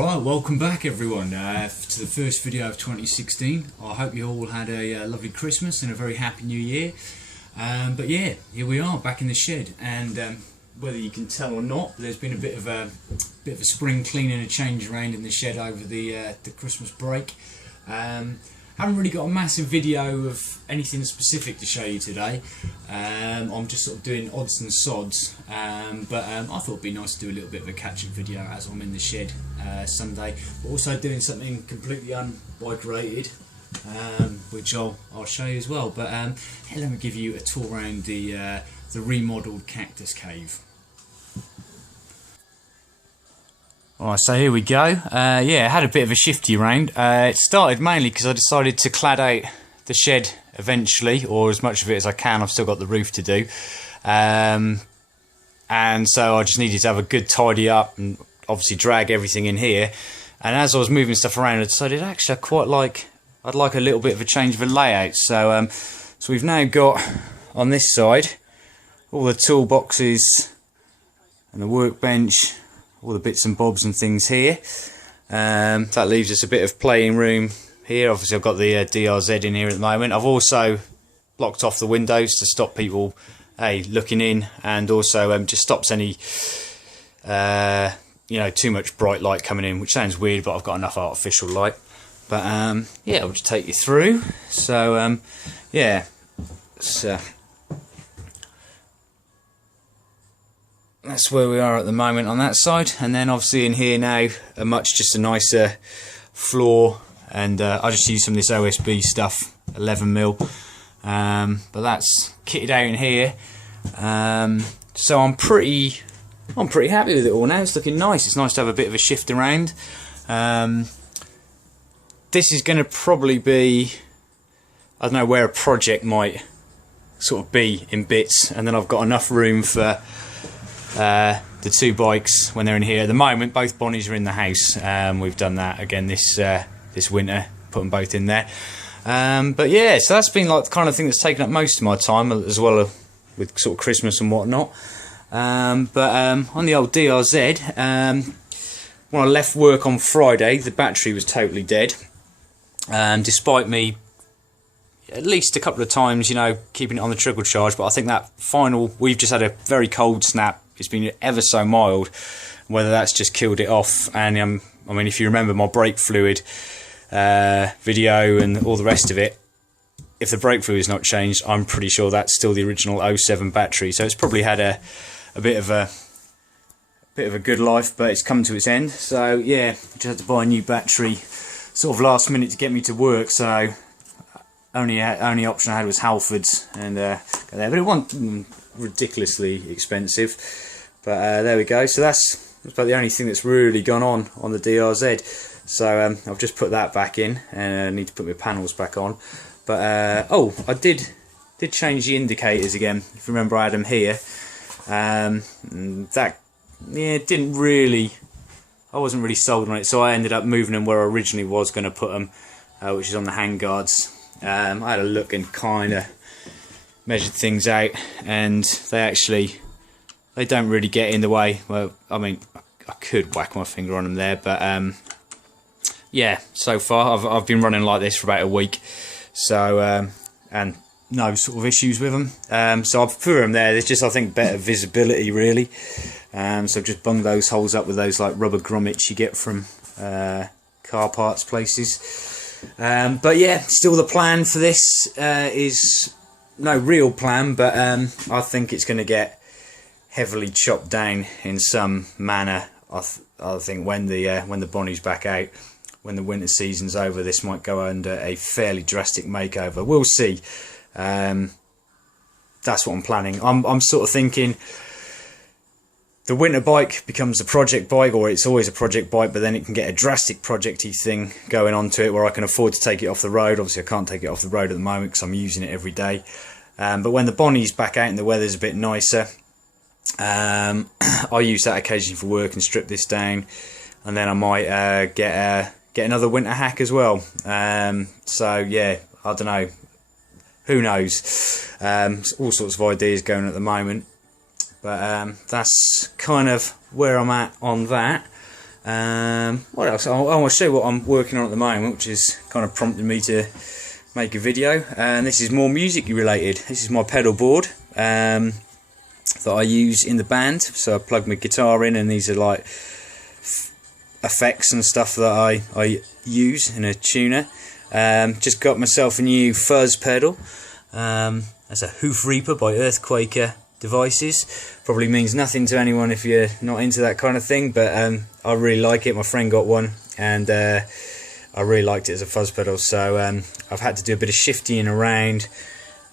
Alright, welcome back everyone to the first video of 2016. I hope you all had a lovely Christmas and a very happy new year. But yeah, here we are back in the shed, and whether you can tell or not, there's been a bit of a spring clean and a change around in the shed over the Christmas break. Haven't really got a massive video of anything specific to show you today. I'm just sort of doing odds and sods, but I thought it'd be nice to do a little bit of a catch-up video as I'm in the shed Sunday, but also doing something completely unbike related, which I'll show you as well. But here, let me give you a tour around the remodelled cactus cave. Alright, so here we go. Yeah, I had a bit of a shifty round. It started mainly because I decided to clad out the shed eventually, or as much of it as I can. I've still got the roof to do. And so I just needed to have a good tidy up and obviously drag everything in here. And as I was moving stuff around, I decided actually I'd like a little bit of a change of a layout. So, so we've now got on this side all the toolboxes and the workbench, all the bits and bobs and things here. That leaves us a bit of playing room here. Obviously I've got the DRZ in here at the moment. I've also blocked off the windows to stop people looking in, and also just stops any you know, too much bright light coming in, which sounds weird, but I've got enough artificial light. But yeah, I'll just take you through. So yeah, so that's where we are at the moment on that side. And then obviously in here now, just a nicer floor, and I just use some of this OSB stuff, 11mm, but that's kitted out in here. So I'm pretty happy with it all now. It's looking nice. It's nice to have a bit of a shift around. This is going to probably be, I don't know, where a project might sort of be in bits, and then I've got enough room for the two bikes when they're in here. At the moment, both Bonnies are in the house. We've done that again this winter, put them both in there. But yeah, so that's been like the kind of thing that's taken up most of my time, as well with sort of Christmas and whatnot. But on the old DRZ, when I left work on Friday, the battery was totally dead. Despite me at least a couple of times, you know, keeping it on the trickle charge, but I think that final, we've just had a very cold snap. It's been ever so mild, whether that's just killed it off. And I mean, if you remember my brake fluid video and all the rest of it, if the brake fluid is not changed, I'm pretty sure that's still the original 07 battery. So it's probably had a bit of a good life, but it's come to its end. So yeah, just had to buy a new battery sort of last minute to get me to work. So only option I had was Halfords, and go there, but it wasn't ridiculously expensive. But there we go. So that's about the only thing that's really gone on the DRZ. So I've just put that back in, and I need to put my panels back on. But oh, I did change the indicators again. If you remember, I had them here. That, yeah, didn't really, I wasn't really sold on it, so I ended up moving them where I originally was going to put them, which is on the handguards. I had a look and kind of measured things out, and they don't really get in the way. Well, I mean, I could whack my finger on them there, but yeah, so far I've been running like this for about a week, so and no sort of issues with them. So I've put them there. There's just, I think, better visibility really. So I've just bunged those holes up with those like rubber grommets you get from car parts places. But yeah, still the plan for this is no real plan, but I think it's going to get heavily chopped down in some manner. I think when the Bonnie's back out, when the winter season's over, this might go under a fairly drastic makeover. We'll see. That's what I'm planning. I'm sort of thinking the winter bike becomes a project bike, or it's always a project bike, but then it can get a drastic projecty thing going on to it where I can afford to take it off the road. Obviously I can't take it off the road at the moment because I'm using it every day. But when the Bonnie's back out and the weather's a bit nicer, I'll use that occasionally for work and strip this down, and then I might get another winter hack as well. So yeah, I don't know, who knows. All sorts of ideas going at the moment, but that's kind of where I'm at on that. What else? I want to show you what I'm working on at the moment, which has kind of prompted me to make a video. And this is more music related. This is my pedal board that I use in the band. So I plug my guitar in, and these are like effects and stuff that I use in a tuner. Just got myself a new fuzz pedal. That's a Hoof Reaper by Earthquaker Devices. Probably means nothing to anyone if you're not into that kind of thing, but I really like it. My friend got one, and I really liked it as a fuzz pedal, so I've had to do a bit of shifting around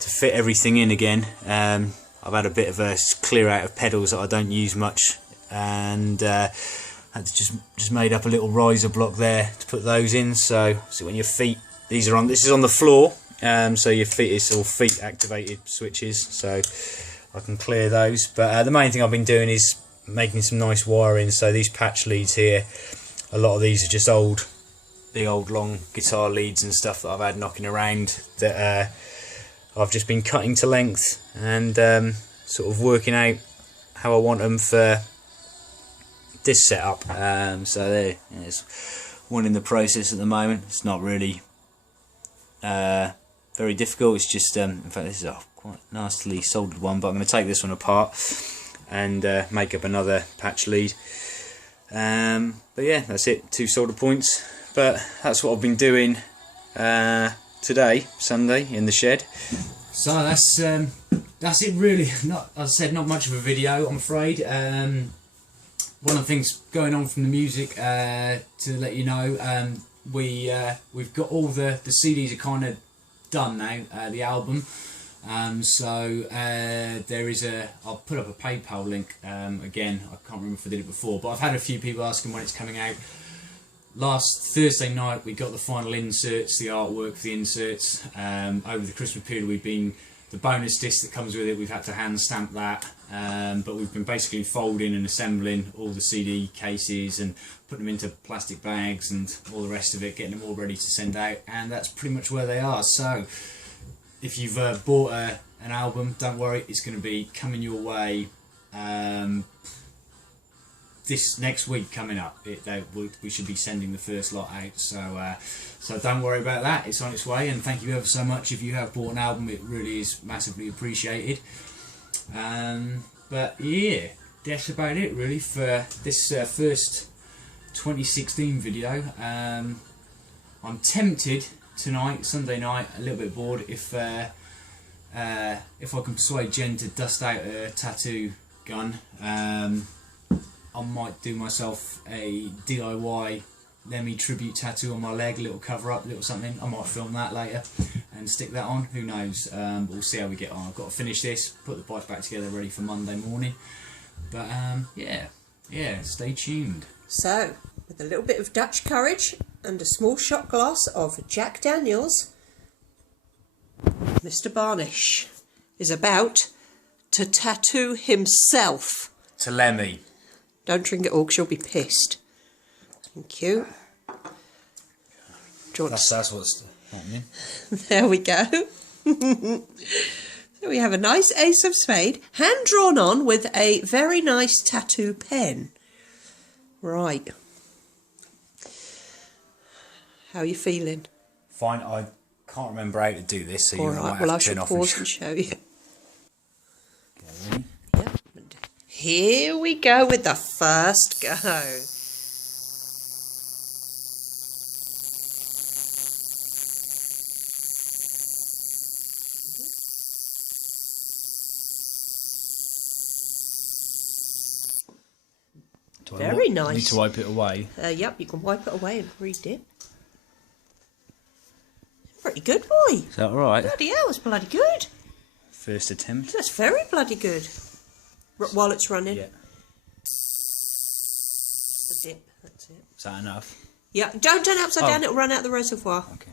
to fit everything in again. I've had a bit of a clear out of pedals that I don't use much, and had to just made up a little riser block there to put those in. So when your feet, this is on the floor, so your feet, it's all feet activated switches, so I can clear those. But the main thing I've been doing is making some nice wiring. So these patch leads here, a lot of these are just the old long guitar leads and stuff that I've had knocking around, that I've just been cutting to length and sort of working out how I want them for this setup. So there's one in the process at the moment. It's not really very difficult. It's just in fact, this is a quite nicely soldered one, but I'm going to take this one apart and make up another patch lead. But yeah, that's it, 2 solder points. But that's what I've been doing today, Sunday, in the shed. So that's it really. Not, as I said, not much of a video, I'm afraid. One of the things going on from the music, to let you know, we've got all the CDs are kind of done now, the album. So there is I'll put up a PayPal link again. I can't remember if I did it before, but I've had a few people asking when it's coming out. Last Thursday night we got the final inserts, the artwork for the inserts. Over the Christmas period the bonus disc that comes with it, we've had to hand stamp that, but we've been basically folding and assembling all the CD cases and putting them into plastic bags and all the rest of it, getting them all ready to send out, and that's pretty much where they are. So if you've bought an album, don't worry, it's going to be coming your way this next week coming up. We should be sending the first lot out, so don't worry about that, it's on its way. And thank you ever so much if you have bought an album, it really is massively appreciated. But yeah, that's about it really for this first 2016 video. I'm tempted tonight, Sunday night, a little bit bored, if I can persuade Jen to dust out her tattoo gun, I might do myself a DIY Lemmy tribute tattoo on my leg, a little cover up, a little something. I might film that later and stick that on, who knows. We'll see how we get on. I've got to finish this, put the bike back together ready for Monday morning. But yeah, stay tuned. So, with a little bit of Dutch courage and a small shot glass of Jack Daniels, Mr. Barnish is about to tattoo himself. To Lemmy. Don't drink it all because you'll be pissed. Thank you. That's what's happening. There we go. So we have a nice ace of spade, hand drawn on with a very nice tattoo pen. Right. How are you feeling? Fine, I can't remember how to do this, so you might well, I have to shall turn off pause and show you. Ready? Yep. Here we go with the first go. Very nice. I need to wipe it away. Yep, you can wipe it away and re-dip. Pretty good, boy. Is that alright? Bloody hell, it's bloody good. First attempt. That's very bloody good. While it's running. Yeah. The dip, that's it. Is that enough? Yeah, don't turn it upside down, it'll run out the reservoir. Okay.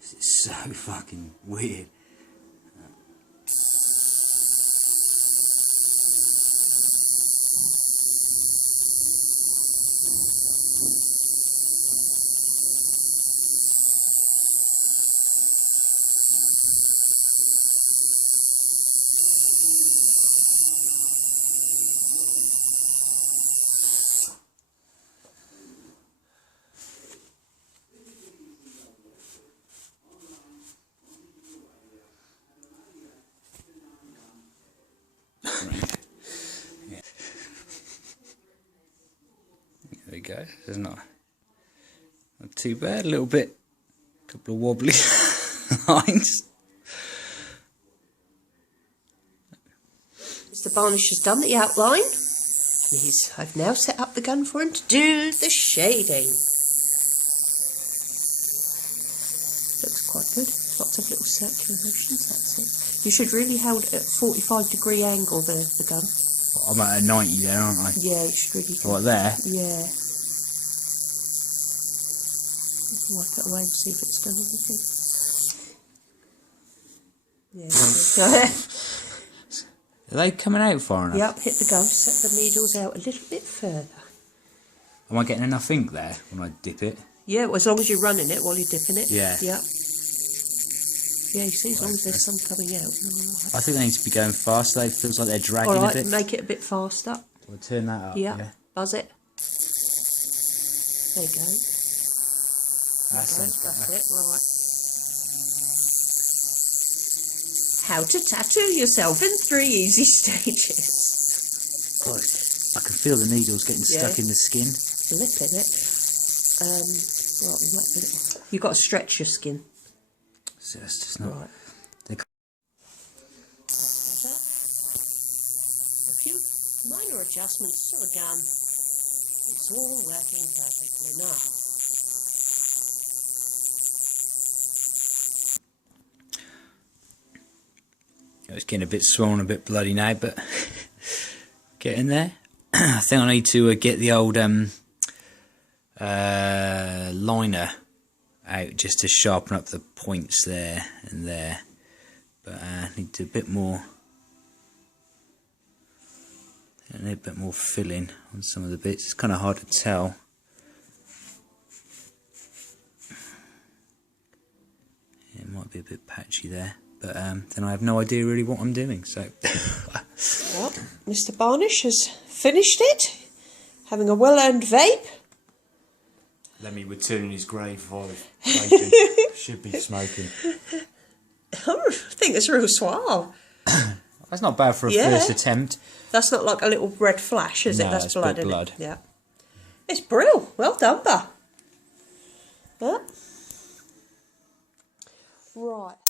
This is so fucking weird. we go. It's not too bad. A little bit, a couple of wobbly lines. Mr. Barnish has done the outline. I've now set up the gun for him to do the shading. Looks quite good. Lots of little circular motions, that's it. You should really hold it at 45-degree angle, the gun. I'm at a 90 there, aren't I? Yeah, you should really go. What, there? Yeah. Wipe it away and see if it's done anything. Yeah. Are they coming out far enough? Yep, hit the gun, set the needles out a little bit further. Am I getting enough ink there when I dip it? Yeah, well, as long as you're running it while you're dipping it. Yeah. Yep. Yeah, you see, as long as there's some coming out. I think they need to be going faster. It feels like they're dragging Alright, a bit. make it a bit faster. We'll turn that up. Yeah. Yeah. Buzz it. There you go. That's it, right. How to tattoo yourself in 3 easy stages. God, I can feel the needles getting stuck in the skin. Flipping it. Right, we might put it on. You've got to stretch your skin. So it's just not. Right. A few minor adjustments to the gun. It's all working perfectly now. It's getting a bit swollen, a bit bloody now, but getting there. I think I need to get the old liner out just to sharpen up the points there and there. But I need to do a bit more. I need a bit more filling on some of the bits. It's kind of hard to tell. It might be a bit patchy there. But then I have no idea really what I'm doing, so... Well, Mr. Barnish has finished it, having a well-earned vape. Lemmy would turn in his grave if I was should be smoking. I think it's real suave. That's not bad for a first attempt. That's not like a little red flash, is it? No, That's it's blood, good isn't blood. it? Yeah. It's brilliant. Well done, Bar. Yeah. Right.